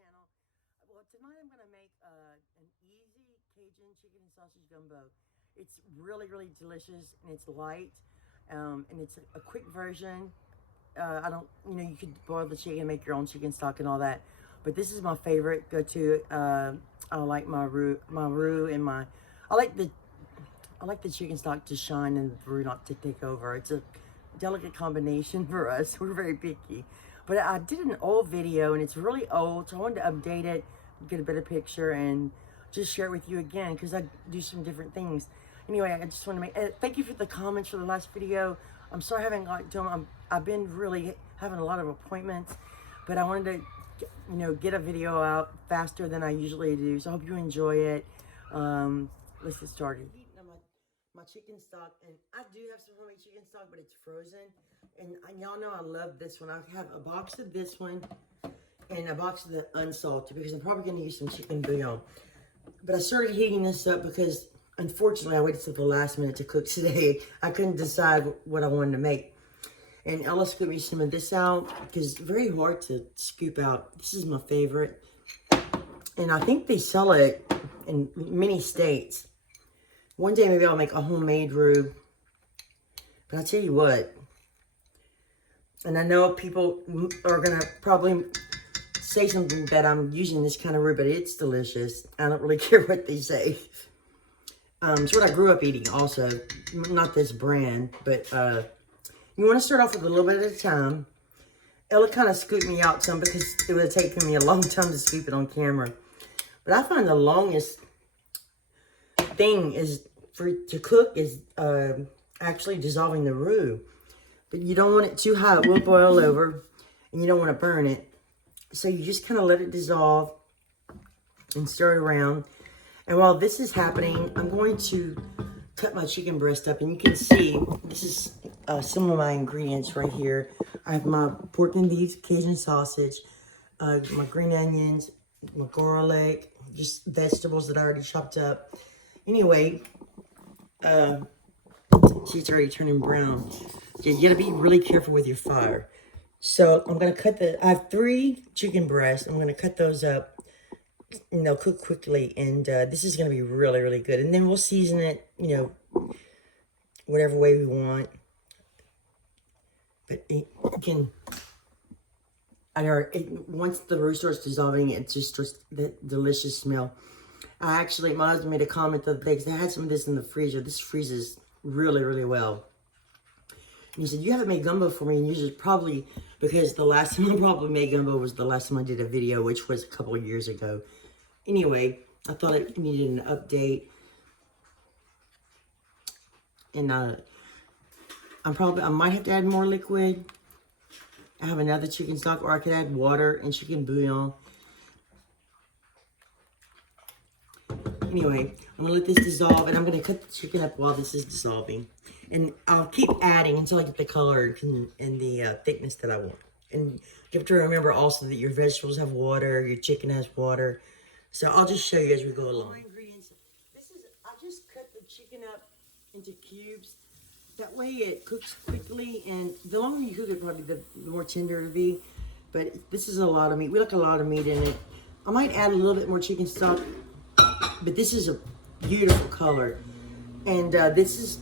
channel. Well, tonight I'm going to make an easy Cajun chicken and sausage gumbo. It's really, really delicious, and it's light, and it's a quick version. You could boil the chicken, make your own chicken stock and all that, but this is my favorite go-to. I like my roux and I like the chicken stock to shine and the roux not to take over. It's a delicate combination for us. We're very picky. But I did an old video, and it's really old, so I wanted to update it, get a better picture, and just share it with you again, because I do some different things. Anyway, I just want to make, thank you for the comments for the last video. I'm sorry I haven't got to them. I've been really having a lot of appointments, but I wanted to, get a video out faster than I usually do, so I hope you enjoy it. Let's get started. My chicken stock, and I do have some homemade chicken stock, but it's frozen, and y'all know I love this one. I have a box of this one and a box of the unsalted, because I'm probably going to use some chicken bouillon. But I started heating this up because unfortunately I waited till the last minute to cook today. I couldn't decide what I wanted to make, and Ella scooped me some of this out because it's very hard to scoop out. This is my favorite, and I think they sell it in many states. One day maybe I'll make a homemade roux. But I'll tell you what. And I know people are going to probably say something that I'm using this kind of roux, but it's delicious. I don't really care what they say. It's what I grew up eating also. Not this brand, but you want to start off with a little bit at a time. Ella kind of scooped me out some because it would have taken me a long time to scoop it on camera. But I find the longest thing to cook is actually dissolving the roux. But you don't want it too hot. It will boil over, and you don't want to burn it. So you just kind of let it dissolve and stir it around. And while this is happening, I'm going to cut my chicken breast up. And you can see, this is some of my ingredients right here. I have my pork and beef Cajun sausage, my green onions, my garlic, just vegetables that I already chopped up. Anyway, she's already turning brown. You gotta be really careful with your fire. So I'm gonna cut I have 3 chicken breasts. I'm gonna cut those up, and they'll cook quickly. And this is gonna be really, really good. And then we'll season it, whatever way we want. But once the roux starts dissolving, it just starts that delicious smell. My husband made a comment the other day, because I had some of this in the freezer. This freezes really, really well. And he said, you haven't made gumbo for me. And usually probably because the last time I probably made gumbo was the last time I did a video, which was a couple of years ago. Anyway, I thought it needed an update. And I might have to add more liquid. I have another chicken stock, or I could add water and chicken bouillon. Anyway, I'm going to let this dissolve, and I'm going to cut the chicken up while this is dissolving. And I'll keep adding until I get the color and the thickness that I want. And you have to remember also that your vegetables have water, your chicken has water. So I'll just show you as we go along. Ingredients. I just cut the chicken up into cubes. That way it cooks quickly, and the longer you cook it, probably the more tender it'll be. But this is a lot of meat. We like a lot of meat in it. I might add a little bit more chicken stock. But this is a beautiful color. And this is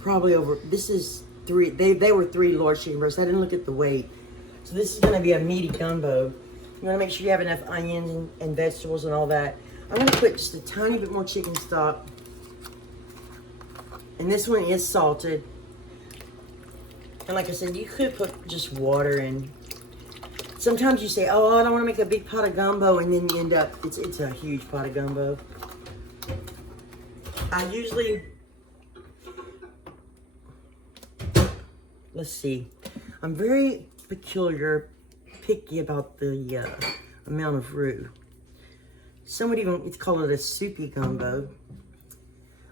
probably this is 3, they were 3 large chicken breasts. I didn't look at the weight. So this is gonna be a meaty gumbo. You wanna make sure you have enough onions and vegetables and all that. I'm gonna put just a tiny bit more chicken stock. And this one is salted. And like I said, you could put just water in. Sometimes you say, oh, I don't want to make a big pot of gumbo, and then you end up, it's a huge pot of gumbo. I usually, let's see, I'm very picky about the amount of roux. Some would even call it a soupy gumbo.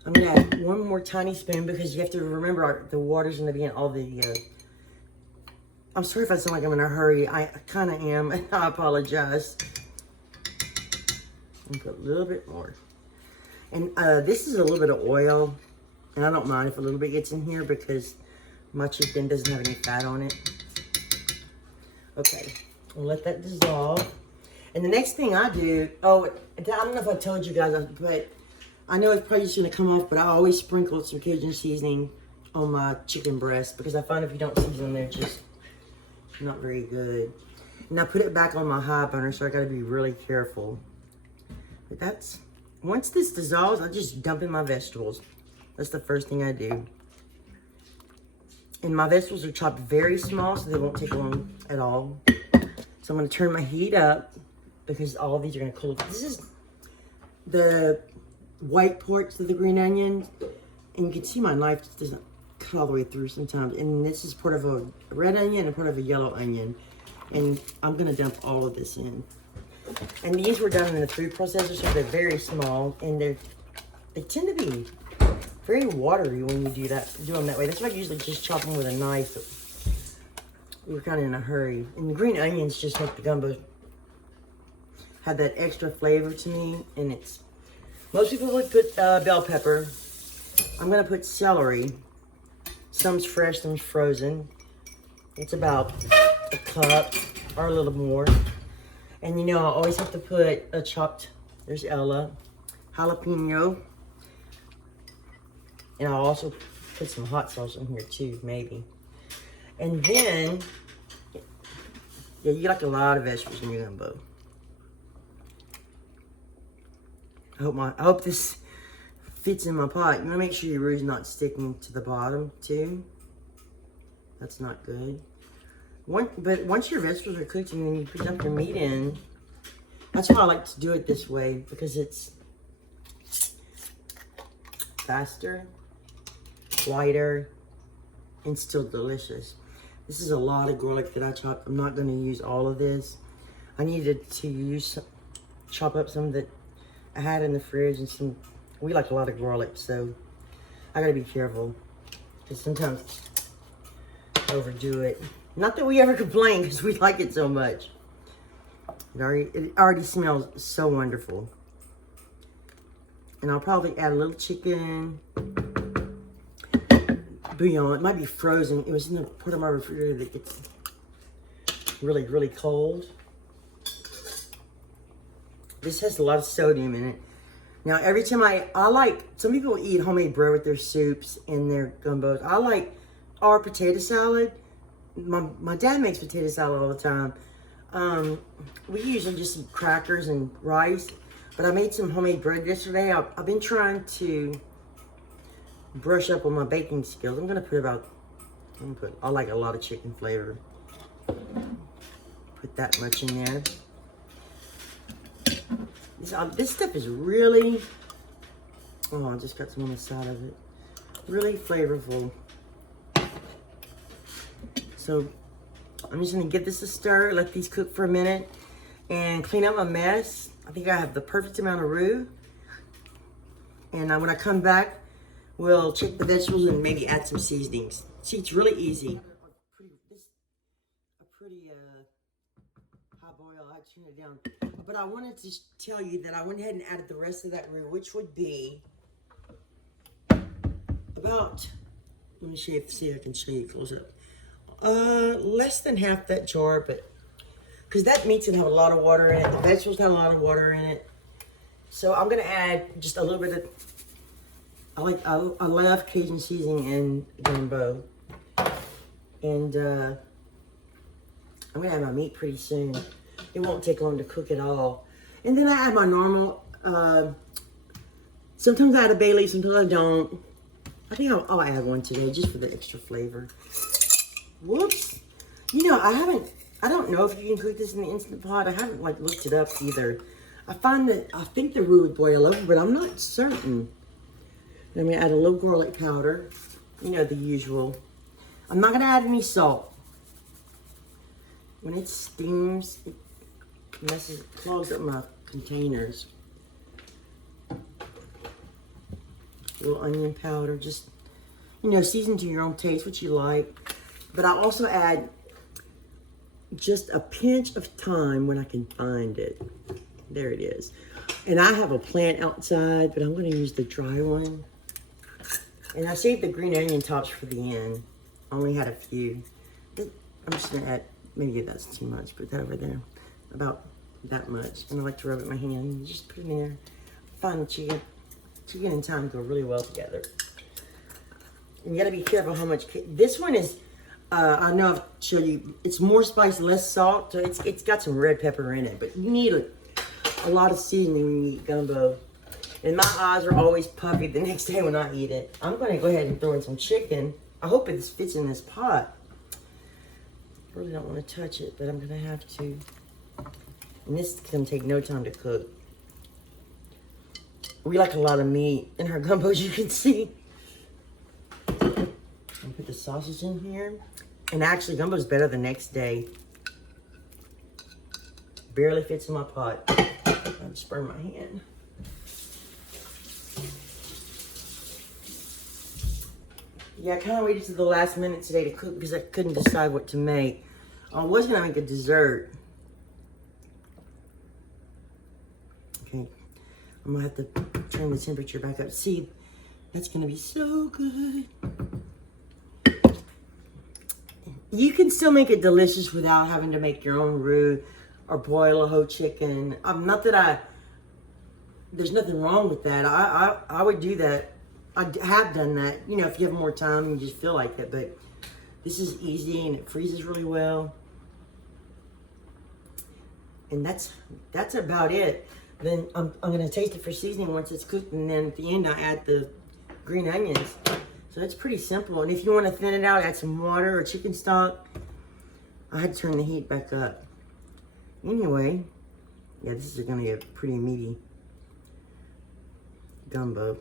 I'm going to add 1 more tiny spoon, because you have to remember the water's going to be in all the I'm sorry if I sound like I'm in a hurry. I kind of am, and I apologize. I'll put a little bit more. And this is a little bit of oil, and I don't mind if a little bit gets in here, because my chicken doesn't have any fat on it. Okay, we'll let that dissolve. And the next thing I do, oh, I don't know if I told you guys, but I know it's probably just gonna come off, but I always sprinkle some Cajun seasoning on my chicken breast because I find if you don't season, they're just not very good. And I put it back on my high burner, so I gotta be really careful. But that's, once this dissolves, I just dump in my vegetables. That's the first thing I do. And my vegetables are chopped very small, so they won't take long at all. So I'm gonna turn my heat up because all of these are gonna cool. This is the white parts of the green onion. And you can see my knife just doesn't cut all the way through sometimes. And this is part of a red onion and part of a yellow onion. And I'm gonna dump all of this in. And these were done in the food processor, so they're very small, and they tend to be very watery when you do them that way. That's why I usually just chop them with a knife. But we were kind of in a hurry. And the green onions just make the gumbo have that extra flavor to me. And it's, most people would put bell pepper. I'm gonna put celery. Some's fresh, some's frozen. It's about a cup or a little more. And you know, I always have to put a chopped, there's Ella, jalapeno. And I'll also put some hot sauce in here too, maybe. And then, yeah, you like a lot of vegetables in your gumbo. I hope this fits in my pot. You wanna make sure your roux is not sticking to the bottom too. That's not good. But once your vegetables are cooked and then you put up your meat in, that's why I like to do it this way, because it's faster, lighter, and still delicious. This is a lot of garlic that I chopped. I'm not going to use all of this. I needed to chop up some that I had in the fridge, and we like a lot of garlic, so I got to be careful because sometimes I overdo it. Not that we ever complain because we like it so much. It already smells so wonderful. And I'll probably add a little chicken bouillon. It might be frozen. It was in the part of my refrigerator that gets really, really cold. This has a lot of sodium in it. Now, every time I like, some people eat homemade bread with their soups and their gumbos. I like our potato salad. My dad makes potato salad all the time. We usually just eat crackers and rice, but I made some homemade bread yesterday. I've been trying to brush up on my baking skills. I like a lot of chicken flavor. Put that much in there. This stuff is really, oh, I just got some on the side of it. Really flavorful. So I'm just gonna give this a stir, let these cook for a minute, and clean up my mess. I think I have the perfect amount of roux. And when I come back, we'll check the vegetables and maybe add some seasonings. See, it's really easy. A pretty high boil, I turn it down. But I wanted to tell you that I went ahead and added the rest of that roux, which would be about, let me see if I can show you close up. Less than half that jar, but because that meat's gonna have a lot of water in it. The vegetables have a lot of water in it. So I'm gonna add just a little bit of, I love Cajun seasoning in gumbo. And I'm gonna add my meat pretty soon. It won't take long to cook at all. And then I add my normal, sometimes I add a bay leaf, sometimes I don't. I think I'll add one today just for the extra flavor. Whoops. You know, I don't know if you can cook this in the Instant Pot. I haven't looked it up either. I think the roux would boil over, but I'm not certain. Then I'm gonna add a little garlic powder. You know, the usual. I'm not gonna add any salt. When it steams, it clogs up my containers. A little onion powder, just, you know, season to your own taste, what you like. But I also add just a pinch of thyme when I can find it. There it is. And I have a plant outside, but I'm going to use the dry one. And I saved the green onion tops for the end. I only had a few. I'm just going to add, maybe that's too much. Put that over there. About that much. And I like to rub it in my hand and just put it in there. Find the chicken and thyme go really well together. And you gotta be careful how much, this one is, I know I've showed you, it's more spice, less salt. So it's got some red pepper in it, but you need a lot of seasoning when you eat gumbo. And my eyes are always puffy the next day when I eat it. I'm gonna go ahead and throw in some chicken. I hope it fits in this pot. I really don't want to touch it, but I'm gonna have to. And this is gonna take no time to cook. We like a lot of meat in our gumbo, as you can see. And put the sausage in here. And actually, gumbo's better the next day. Barely fits in my pot. I just burned my hand. Yeah, I kind of waited to the last minute today to cook because I couldn't decide what to make. I was going to make a dessert. Okay, I'm going to have to turn the temperature back up. See, that's going to be so good. You can still make it delicious without having to make your own roux or boil a whole chicken. Not that there's nothing wrong with that. I would do that. I have done that, you know, if you have more time and you just feel like it, but this is easy and it freezes really well. And that's about it. Then I'm gonna taste it for seasoning once it's cooked, and then at the end I add the green onions. So it's pretty simple. And if you want to thin it out, add some water or chicken stock. I had to turn the heat back up. Anyway, yeah, this is gonna be a pretty meaty gumbo.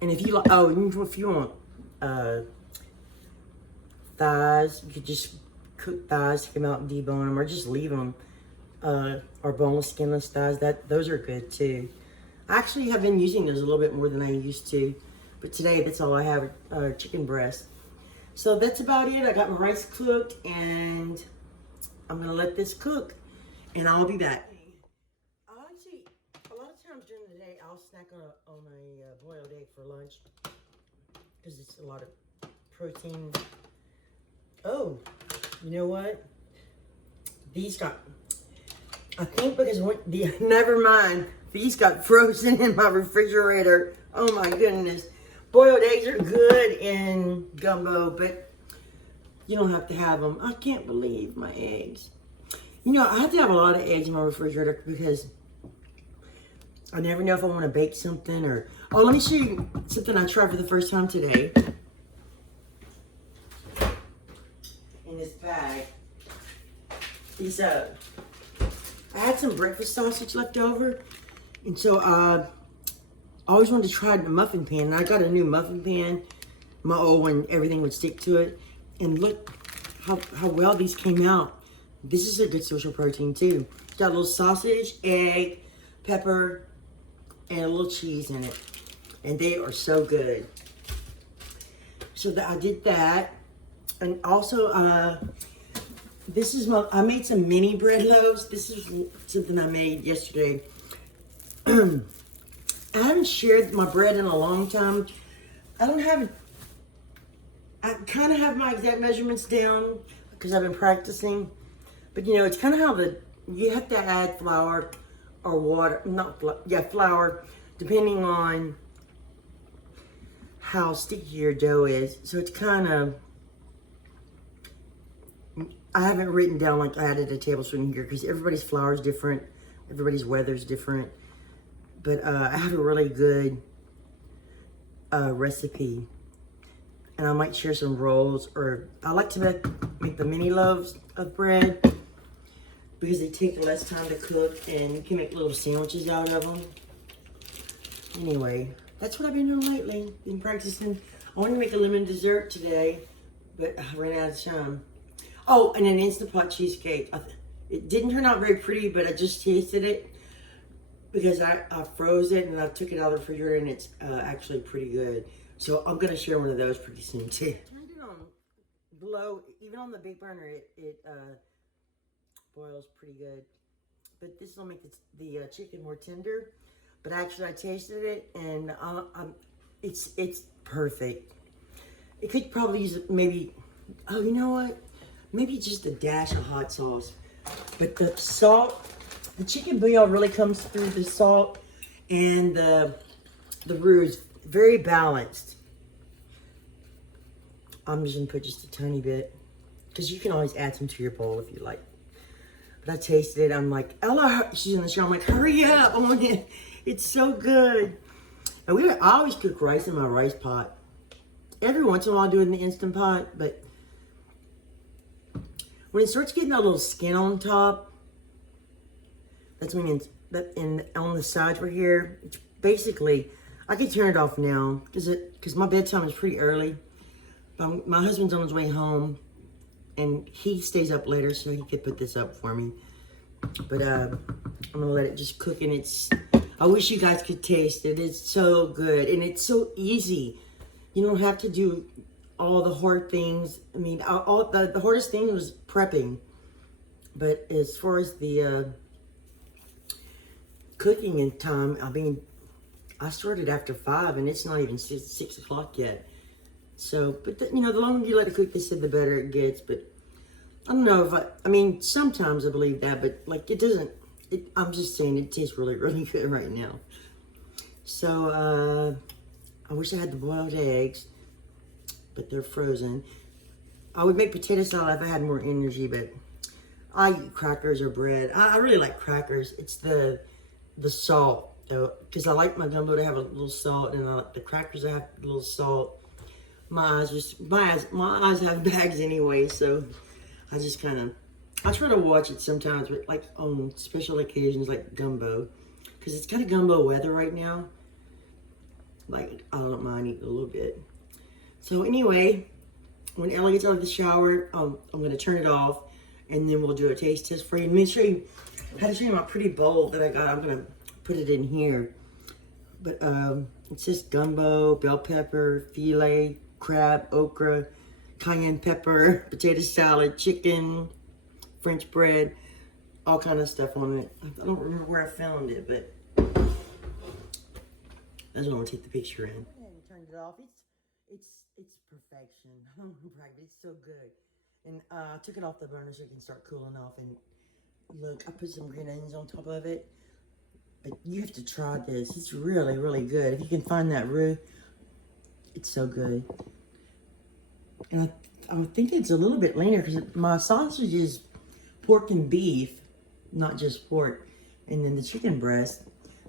And if you if you want thighs, you could just cook thighs, take them out and debone them, or just leave them. Or boneless, skinless thighs. Those are good too. I actually have been using those a little bit more than I used to, but today that's all I have, chicken breast. So that's about it. I got my rice cooked, and I'm gonna let this cook, and I'll be back. Actually, a lot of times during the day, I'll snack on a boiled egg for lunch because it's a lot of protein. Oh, you know what? These got, I think because never mind, these got frozen in my refrigerator. Oh my goodness. Boiled eggs are good in gumbo, but you don't have to have them. I can't believe my eggs. You know, I have to have a lot of eggs in my refrigerator because I never know if I want to bake something or... Oh, let me show you something I tried for the first time today. In this bag. These, I had some breakfast sausage left over. And so, I always wanted to try the muffin pan. And I got a new muffin pan. My old one, everything would stick to it. And look how well these came out. This is a good source of protein too. It's got a little sausage, egg, pepper, and a little cheese in it. And they are so good. So I did that. And also, I made some mini bread loaves. This is something I made yesterday. I haven't shared my bread in a long time. I kind of have my exact measurements down because I've been practicing. But you know, it's kind of how you have to add flour or water, flour, depending on how sticky your dough is. So it's kind of, I haven't written down like I added a tablespoon here because everybody's flour is different. Everybody's weather is different. But I have a really good recipe. And I might share some rolls, or I like to make the mini loaves of bread because they take less time to cook and you can make little sandwiches out of them. Anyway, that's what I've been doing lately. Been practicing. I wanted to make a lemon dessert today, but I ran out of time. Oh, and an Instant Pot cheesecake. It didn't turn out very pretty, but I just tasted it because I froze it and I took it out of the refrigerator, and it's actually pretty good. So I'm gonna share one of those pretty soon too. Turned it on low, even on the big burner, it boils pretty good. But this will make the chicken more tender. But actually, I tasted it, and it's perfect. It could probably use maybe, oh, you know what? Maybe just a dash of hot sauce. But the salt, the chicken bouillon really comes through the salt, and the roux is very balanced. I'm just gonna put just a tiny bit, because you can always add some to your bowl if you like. But I tasted it, I'm like, Ella, she's in the show, I'm like, hurry up, I want it. It's so good. And I always cook rice in my rice pot. Every once in a while I do it in the Instant Pot, but when it starts getting that little skin on top, that's when on the sides right here, it's basically, I can turn it off now because my bedtime is pretty early. My husband's on his way home, and he stays up later, so he could put this up for me. But I'm gonna let it just cook, and I wish you guys could taste it. It's so good, and it's so easy. You don't have to do all the hard things. I mean, the hardest thing was prepping. But as far as the cooking in time, I mean, I started after 5, and it's not even 6 o'clock yet. So, but the longer you let it cook, they said the better it gets. But I don't know if I mean, sometimes I believe that, but like it doesn't. I'm just saying it tastes really, really good right now. So, I wish I had the boiled eggs, but they're frozen. I would make potato salad if I had more energy, but I eat crackers or bread. I really like crackers. It's the salt, though, because I like my gumbo to have a little salt, and I like the crackers to have a little salt. My eyes have bags anyway, so I just I try to watch it sometimes, but like on special occasions like gumbo, because it's kind of gumbo weather right now. Like, I don't mind eating a little bit. So anyway, when Ella gets out of the shower, I'm gonna turn it off, and then we'll do a taste test for you. And I had to show you my pretty bowl that I got. I'm gonna put it in here. But it's just gumbo, bell pepper, filet, crab, okra, cayenne pepper, potato salad, chicken, French bread, all kind of stuff on it. I don't remember where I found it, but that's what I'm gonna take the picture in. And turned it off. It's perfection. It's so good. And I took it off the burner so it can start cooling off. And look, I put some green onions on top of it. But you have to try this. It's really, really good. If you can find that roux, it's so good. And I think it's a little bit leaner because my sausage is pork and beef, not just pork. And then the chicken breast,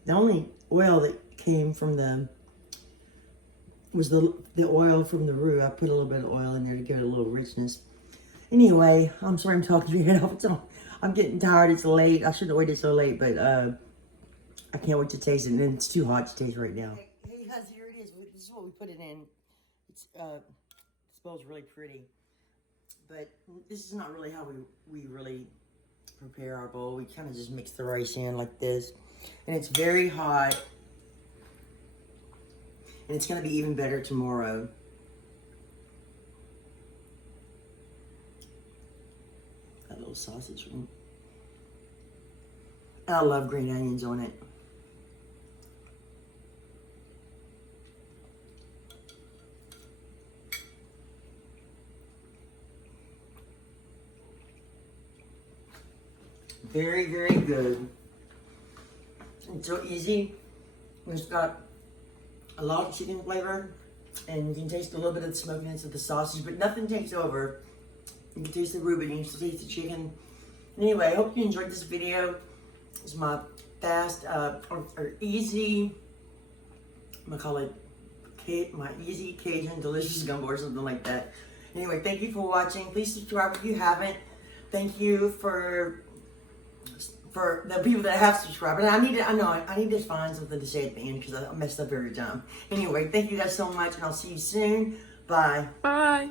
the only oil that came from was the oil from the roux. I put a little bit of oil in there to give it a little richness. Anyway, I'm sorry I'm talking to you head off. I'm getting tired. It's late. I shouldn't have waited so late, but I can't wait to taste it. And it's too hot to taste right now. Hey guys, here it is. This is what we put it in. It smells really pretty. But this is not really how we really prepare our bowl. We kind of just mix the rice in like this. And it's very hot. And it's going to be even better tomorrow. That little sausage one. I love green onions on it. Very, very good. It's so easy. It's got a lot of chicken flavor, and you can taste a little bit of the smokiness of the sausage, but nothing takes over. You can taste the roux, but you can still taste the chicken. Anyway, I hope you enjoyed this video. It's my fast, or easy, I'm gonna call it my easy Cajun delicious gumbo or something like that. Anyway, thank you for watching. Please subscribe if you haven't. Thank you for the people that have subscribed. And I need to find something to say at the end because I messed up every time. Anyway, thank you guys so much, and I'll see you soon. Bye. Bye.